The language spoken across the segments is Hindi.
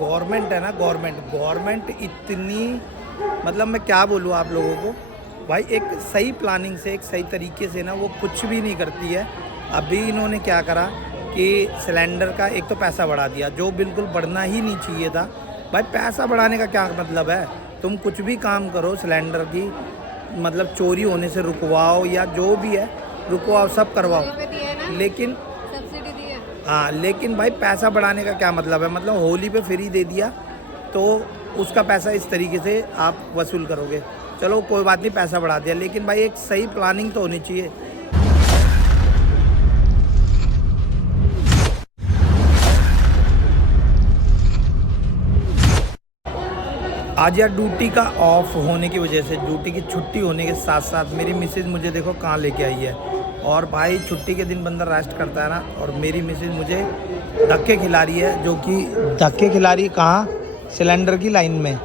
गवर्नमेंट है ना, गवर्नमेंट इतनी, मतलब मैं क्या बोलूँ आप लोगों को भाई, एक सही प्लानिंग से, एक सही तरीके से ना वो कुछ भी नहीं करती है। अभी इन्होंने क्या करा कि सिलेंडर का एक तो पैसा बढ़ा दिया, जो बिल्कुल बढ़ना ही नहीं चाहिए था। भाई पैसा बढ़ाने का क्या मतलब है? तुम कुछ भी काम करो, सिलेंडर की मतलब चोरी होने से रुकवाओ या जो भी है रुकवाओ, सब करवाओ, लेकिन सब्सिडी दी है। हाँ, लेकिन भाई पैसा बढ़ाने का क्या मतलब है? मतलब होली पे फ्री दे दिया तो उसका पैसा इस तरीके से आप वसूल करोगे। चलो कोई बात नहीं, पैसा बढ़ा दिया, लेकिन भाई एक सही प्लानिंग तो होनी चाहिए। आज यार ड्यूटी का ऑफ होने की वजह से, ड्यूटी की छुट्टी होने के साथ साथ मेरी मिसेज मुझे देखो कहाँ लेके आई है। और भाई छुट्टी के दिन बंदा रेस्ट करता है ना, और मेरी मिसेज मुझे धक्के खिला रही है, जो कि धक्के खिला रही है कहाँ? सिलेंडर की लाइन में,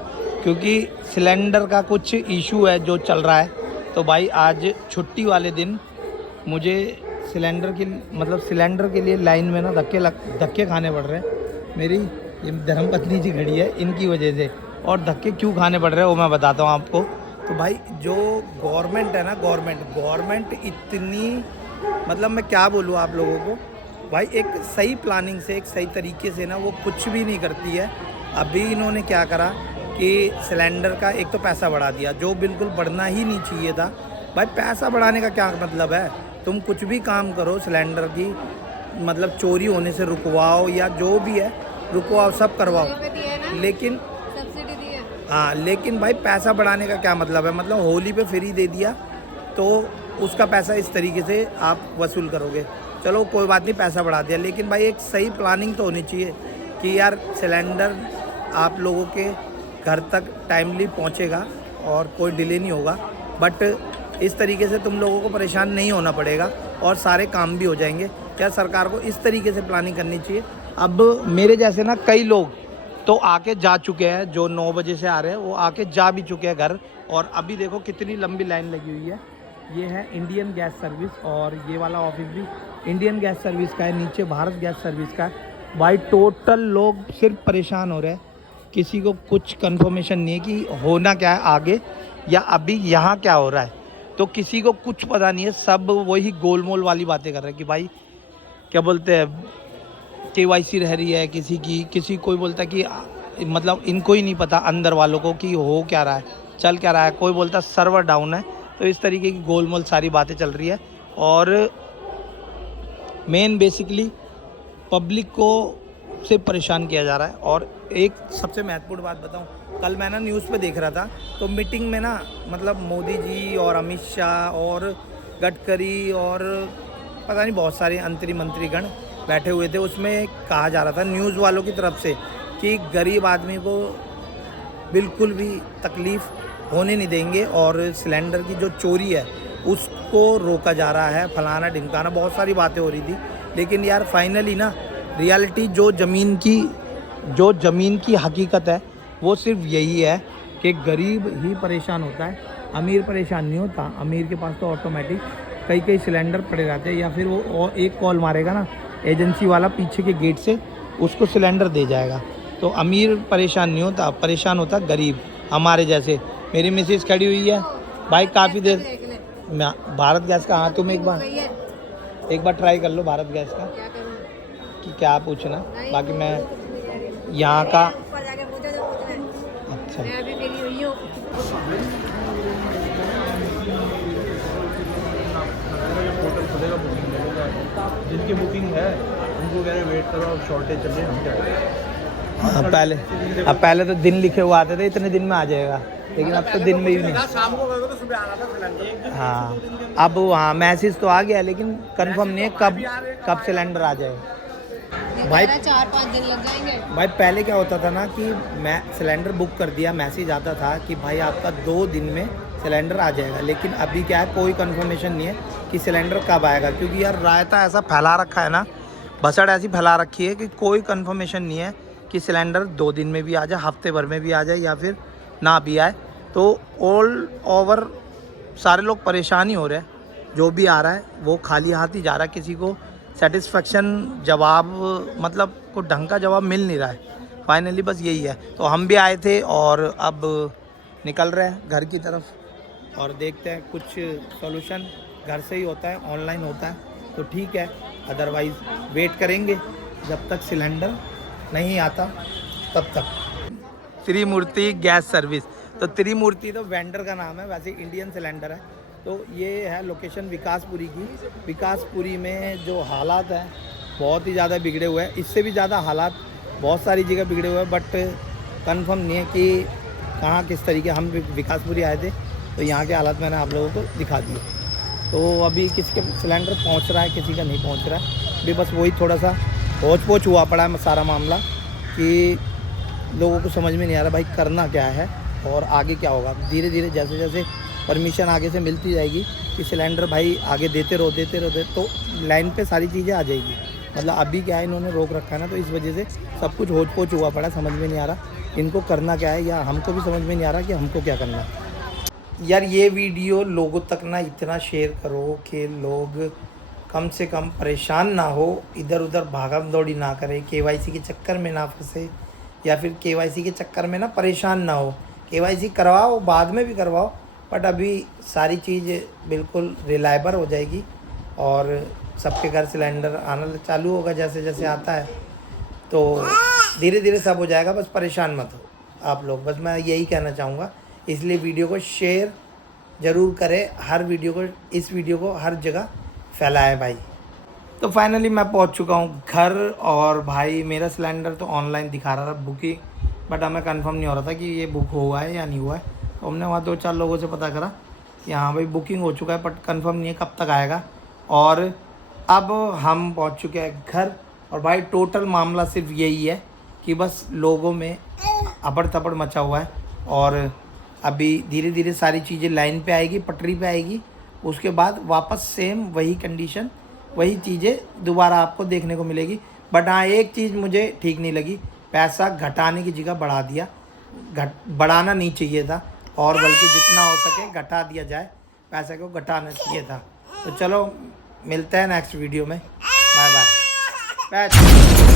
क्योंकि सिलेंडर का कुछ इशू है जो चल रहा है। तो भाई आज छुट्टी वाले दिन मुझे सिलेंडर के लिए लाइन में ना धक्के खाने पड़ रहे हैं। मेरी ये धर्मपत्नी जी खड़ी है, इनकी वजह से। और धक्के क्यों खाने पड़ रहे हैं वो मैं बताता हूँ आपको। तो भाई जो गवर्नमेंट है ना, गवर्नमेंट इतनी, मतलब मैं क्या बोलूँ आप लोगों को भाई, एक सही प्लानिंग से, एक सही तरीके से ना वो कुछ भी नहीं करती है। अभी इन्होंने क्या करा कि सिलेंडर का एक तो पैसा बढ़ा दिया, जो बिल्कुल बढ़ना ही नहीं चाहिए था। भाई पैसा बढ़ाने का क्या मतलब है? तुम कुछ भी काम करो, सिलेंडर की मतलब चोरी होने से रुकवाओ या जो भी है रुकवाओ, सब करवाओ, लेकिन सब्सिडी दी है। हाँ, लेकिन भाई पैसा बढ़ाने का क्या मतलब है? मतलब होली पे फ्री दे दिया तो उसका पैसा इस तरीके से आप वसूल करोगे। चलो कोई बात नहीं, पैसा बढ़ा दिया, लेकिन भाई एक सही प्लानिंग तो होनी चाहिए कि यार सिलेंडर आप लोगों के घर तक टाइमली पहुंचेगा और कोई डिले नहीं होगा। बट इस तरीके से तुम लोगों को परेशान नहीं होना पड़ेगा और सारे काम भी हो जाएंगे। क्या सरकार को इस तरीके से प्लानिंग करनी चाहिए। अब मेरे जैसे ना कई लोग तो आके जा चुके हैं, जो 9 बजे से आ रहे हैं वो आके जा भी चुके हैं घर। और अभी देखो कितनी लंबी लाइन लगी हुई है। ये है इंडियन गैस सर्विस, और ये वाला ऑफिस भी इंडियन गैस सर्विस का है, नीचे भारत गैस सर्विस का है। भाई टोटल लोग सिर्फ परेशान हो रहे हैं, किसी को कुछ कंफर्मेशन नहीं है कि होना क्या है आगे या अभी यहाँ क्या हो रहा है। तो किसी को कुछ पता नहीं है, सब वही गोलमोल वाली बातें कर रहे हैं कि भाई क्या बोलते हैं, KYC रह रही है किसी की, किसी कोई बोलता है कि मतलब इनको ही नहीं पता अंदर वालों को कि हो क्या रहा है, चल क्या रहा है। कोई बोलता है सर्वर डाउन है। तो इस तरीके की गोलमोल सारी बातें चल रही है। और मेन बेसिकली पब्लिक को सिर्फ परेशान किया जा रहा है। और एक सबसे महत्वपूर्ण बात बताऊं, कल मैं ना न्यूज़ पे देख रहा था, तो मीटिंग में ना मतलब मोदी जी और अमित शाह और गडकरी और पता नहीं बहुत सारे मंत्रीगण बैठे हुए थे। उसमें कहा जा रहा था न्यूज़ वालों की तरफ से कि गरीब आदमी को बिल्कुल भी तकलीफ़ होने नहीं देंगे और सिलेंडर की जो चोरी है उसको रोका जा रहा है, फलाना ढिमकाना, बहुत सारी बातें हो रही थी। लेकिन यार फाइनली ना रियलिटी जो ज़मीन की हकीकत है वो सिर्फ यही है कि गरीब ही परेशान होता है, अमीर परेशान नहीं होता। अमीर के पास तो ऑटोमेटिक कई सिलेंडर पड़े रहते हैं, या फिर वो एक कॉल मारेगा ना एजेंसी वाला पीछे के गेट से, उसको सिलेंडर दे जाएगा। तो अमीर परेशान नहीं होता, परेशान होता गरीब हमारे जैसे। मेरी मिसेज खड़ी हुई है भाई काफ़ी देर, मैं भारत गैस का, हाँ तुम एक बार ट्राई कर लो भारत गैस का कि क्या पूछना। बाकी मैं यहाँ का अच्छा होटल खुलेगा, बुकिंग मिलेगा, जिनकी बुकिंग है उनको कह रहे वेट करो, अब शॉर्टेज चल रही है, हम क्या करें। पहले तो दिन लिखे हुए आते थे इतने दिन में आ जाएगा, लेकिन अब तो दिन में ही नहीं। शाम को तो सुबह आना था। हाँ अब वहाँ मैसेज तो आ गया, लेकिन कंफर्म नहीं है कब सिलेंडर आ जाए। भाई 4-5 दिन लग जाएंगे। भाई पहले क्या होता था ना कि मैं सिलेंडर बुक कर दिया, मैसेज आता था कि भाई आपका 2 दिन में सिलेंडर आ जाएगा। लेकिन अभी क्या है, कोई कंफर्मेशन नहीं है कि सिलेंडर कब आएगा, क्योंकि यार रायता ऐसा फैला रखा है ना, भसड़ ऐसी फैला रखी है कि कोई कंफर्मेशन नहीं है कि सिलेंडर 2 दिन में भी आ जाए, हफ्ते भर में भी आ जाए या फिर ना भी आए। तो ऑल ओवर सारे लोग परेशान ही हो रहे हैं। जो भी आ रहा है वो खाली हाथ ही जा रहा है, किसी को सेटिस्फेक्शन जवाब मतलब को ढंग का जवाब मिल नहीं रहा है। फाइनली बस यही है। तो हम भी आए थे और अब निकल रहे हैं घर की तरफ और देखते हैं कुछ सॉल्यूशन घर से ही होता है, ऑनलाइन होता है तो ठीक है, अदरवाइज़ वेट करेंगे जब तक सिलेंडर नहीं आता तब तक। त्रिमूर्ति गैस सर्विस, तो त्रिमूर्ति तो वेंडर का नाम है, वैसे इंडियन सिलेंडर है। तो ये है लोकेशन विकासपुरी की। विकासपुरी में जो हालात हैं बहुत ही ज़्यादा बिगड़े हुए हैं, इससे भी ज़्यादा हालात बहुत सारी जगह बिगड़े हुए हैं, बट कंफर्म नहीं है कि कहाँ किस तरीके। हम विकासपुरी आए थे तो यहाँ के हालात मैंने आप लोगों को दिखा दिए। तो अभी किसी का सिलेंडर पहुँच रहा है, किसी का नहीं पहुँच रहा है। अभी बस वही थोड़ा सा होच पोच हुआ पड़ा है सारा मामला कि लोगों को समझ में नहीं आ रहा भाई करना क्या है और आगे क्या होगा। धीरे धीरे जैसे जैसे परमिशन आगे से मिलती जाएगी कि सिलेंडर भाई आगे देते रहो तो लाइन पे सारी चीज़ें आ जाएगी। मतलब अभी क्या है, इन्होंने रोक रखा है ना, तो इस वजह से सब कुछ होच पोच हुआ पड़ा, समझ में नहीं आ रहा इनको करना क्या है, या हमको भी समझ में नहीं आ रहा कि हमको क्या करना है। यार ये वीडियो लोगों तक ना इतना शेयर करो कि लोग कम से कम परेशान ना हो, इधर उधर भागम दौड़ी ना करे, KYC के चक्कर में ना फंसे, या फिर KYC के चक्कर में ना परेशान ना हो। KYC करवाओ, बाद में भी करवाओ, बट अभी सारी चीज़ बिल्कुल रिलायबल हो जाएगी और सबके घर सिलेंडर आना चालू होगा जैसे जैसे आता है। तो धीरे धीरे सब हो जाएगा, बस परेशान मत हो आप लोग, बस मैं यही कहना चाहूँगा। इसलिए वीडियो को शेयर ज़रूर करें, हर वीडियो को, इस वीडियो को हर जगह फैलाएं भाई। तो फाइनली मैं पहुंच चुका हूं घर और भाई मेरा सिलेंडर तो ऑनलाइन दिखा रहा था बुकिंग, बट हमें कंफर्म नहीं हो रहा था कि ये बुक हुआ है या नहीं हुआ है। तो हमने वहाँ 2-4 लोगों से पता करा कि हाँ भाई बुकिंग हो चुका है, बट कंफर्म नहीं है कब तक आएगा। और अब हम पहुँच चुके हैं घर और भाई टोटल मामला सिर्फ यही है कि बस लोगों में अबड़ तबड़ मचा हुआ है और अभी धीरे धीरे सारी चीज़ें लाइन पे आएगी, पटरी पे आएगी, उसके बाद वापस सेम वही कंडीशन, वही चीज़ें दोबारा आपको देखने को मिलेगी। बट हाँ एक चीज़ मुझे ठीक नहीं लगी, पैसा घटाने की जगह बढ़ा दिया। बढ़ाना नहीं चाहिए था और बल्कि जितना हो सके घटा दिया जाए, पैसे को घटाना चाहिए था। तो चलो मिलते हैं नेक्स्ट वीडियो में, बाय बाय।